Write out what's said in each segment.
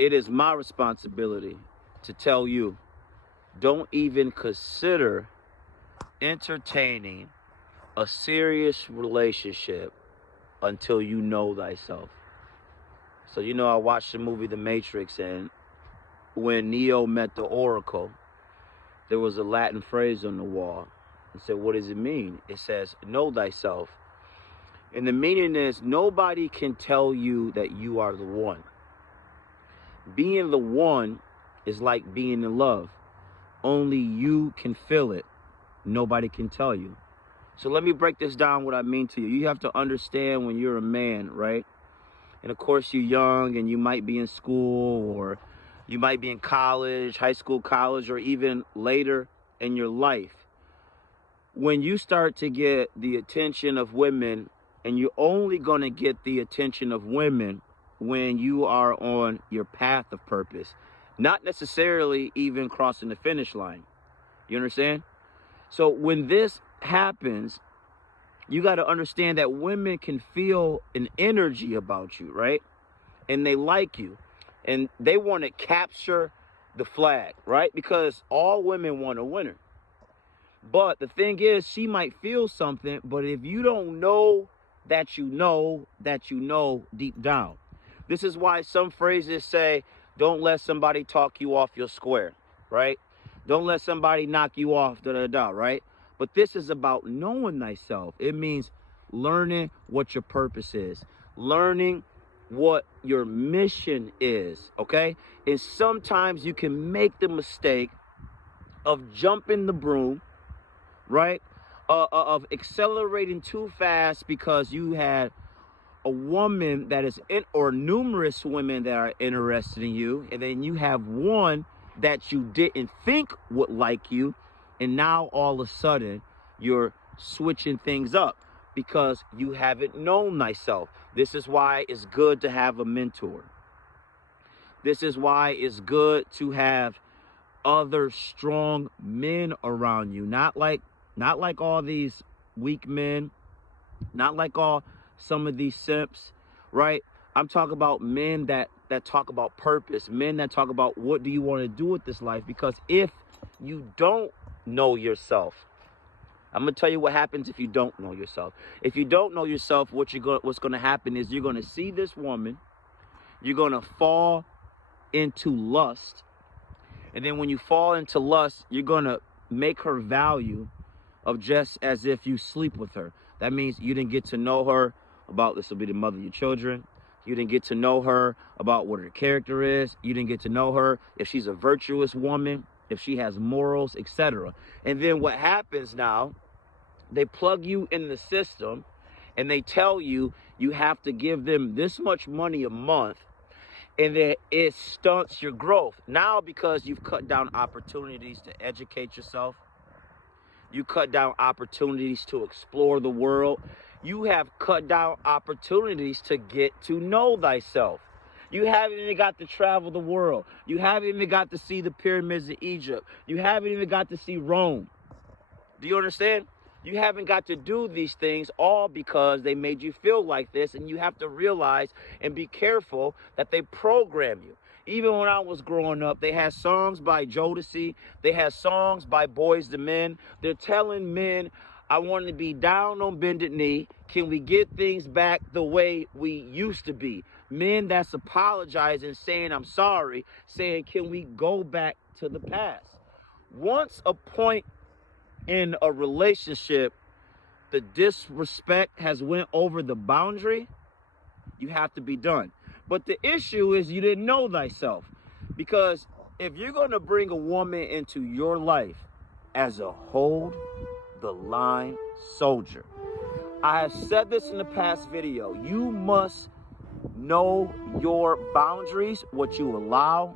it is my responsibility to tell you, don't even consider entertaining a serious relationship until you know thyself. So, I watched the movie The Matrix, and when Neo met the Oracle, there was a Latin phrase on the wall. It said, what does it mean? It says, know thyself. And the meaning is, nobody can tell you that you are the one. Being the one is like being in love. Only you can feel it. Nobody can tell you. So let me break this down, what I mean to you. You have to understand when you're a man, right? And of course you're young and you might be in school, or you might be in college, high school, college, or even later in your life. When you start to get the attention of women, and you're only going to get the attention of women when you are on your path of purpose, not necessarily even crossing the finish line. You understand? So when this happens, you got to understand that women can feel an energy about you, right? And they like you, and they want to capture the flag, right? Because all women want a winner. But the thing is, she might feel something, but if you don't know that you know that you know deep down. This is why some phrases say, don't let somebody talk you off your square, right? Don't let somebody knock you off, right? But this is about knowing thyself. It means learning what your purpose is, learning what your mission is, okay? And sometimes you can make the mistake of jumping the broom, right? Of accelerating too fast because you had a woman that is in, or numerous women that are interested in you, and then you have one that you didn't think would like you, and now all of a sudden you're switching things up because you haven't known thyself. This is why it's good to have a mentor. This is why it's good to have other strong men around you, not like all these weak men, not like all some of these simps, right? I'm talking about men that talk about purpose, men that talk about what do you want to do with this life. Because if you don't know yourself, I'm gonna tell you what happens if you don't know yourself. If you don't know yourself, what's gonna happen is you're gonna see this woman, you're gonna fall into lust, and then when you fall into lust, you're gonna make her value of just as if you sleep with her. That means you didn't get to know her about, this will be the mother of your children. You didn't get to know her about what her character is. You didn't get to know her if she's a virtuous woman, if she has morals, etc. And then what happens now, they plug you in the system and they tell you you have to give them this much money a month, and then it stunts your growth. Now, because you've cut down opportunities to educate yourself, you cut down opportunities to explore the world, you have cut down opportunities to get to know thyself. You haven't even got to travel the world. You haven't even got to see the pyramids of Egypt. You haven't even got to see Rome. Do you understand? You haven't got to do these things, all because they made you feel like this. And you have to realize and be careful that they program you. Even when I was growing up, they had songs by Jodeci. They had songs by Boys II Men. They're telling men, I want to be down on bended knee. Can we get things back the way we used to be? Men that's apologizing, saying, I'm sorry, saying, can we go back to the past? Once a point in a relationship, the disrespect has went over the boundary, you have to be done. But the issue is you didn't know thyself. Because if you're going to bring a woman into your life as a hold the line soldier, I have said this in the past video, you must know your boundaries, what you allow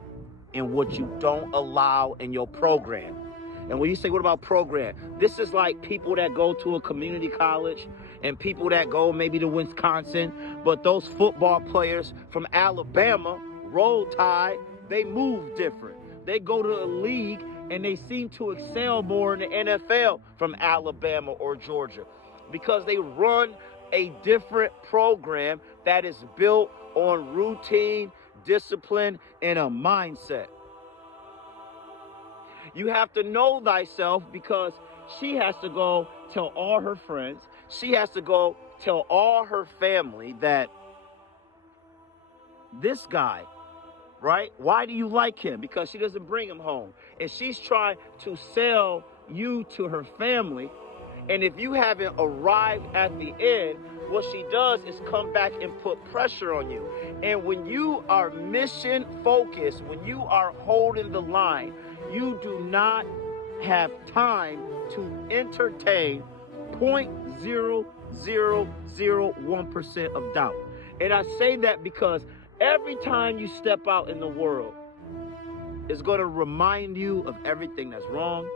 and what you don't allow in your program. And when you say, what about program? This is like people that go to a community college and people that go maybe to Wisconsin, but those football players from Alabama, Roll Tide, they move different. They go to a league and they seem to excel more in the NFL from Alabama or Georgia because they run a different program that is built on routine, discipline and a mindset. You have to know thyself, because she has to go tell all her friends. She has to go tell all her family that this guy, right? Why do you like him? Because she doesn't bring him home. And she's trying to sell you to her family. And if you haven't arrived at the end, what she does is come back and put pressure on you. And when you are mission focused, when you are holding the line, you do not have time to entertain 0.0001% of doubt. And I say that because every time you step out in the world, it's going to remind you of everything that's wrong.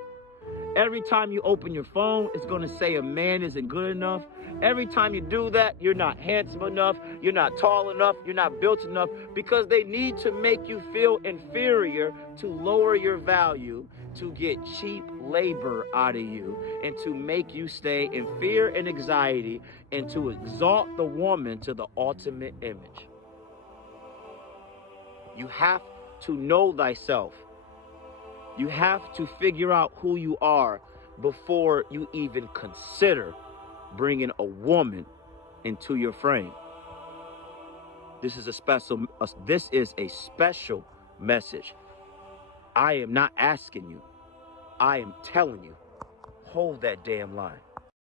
Every time you open your phone, it's going to say a man isn't good enough. Every time you do that, you're not handsome enough, you're not tall enough, you're not built enough, because they need to make you feel inferior to lower your value, to get cheap labor out of you, and to make you stay in fear and anxiety, and to exalt the woman to the ultimate image. You have to know thyself. You have to figure out who you are before you even consider bringing a woman into your frame. This is a special message. I am not asking you. I am telling you, hold that damn line.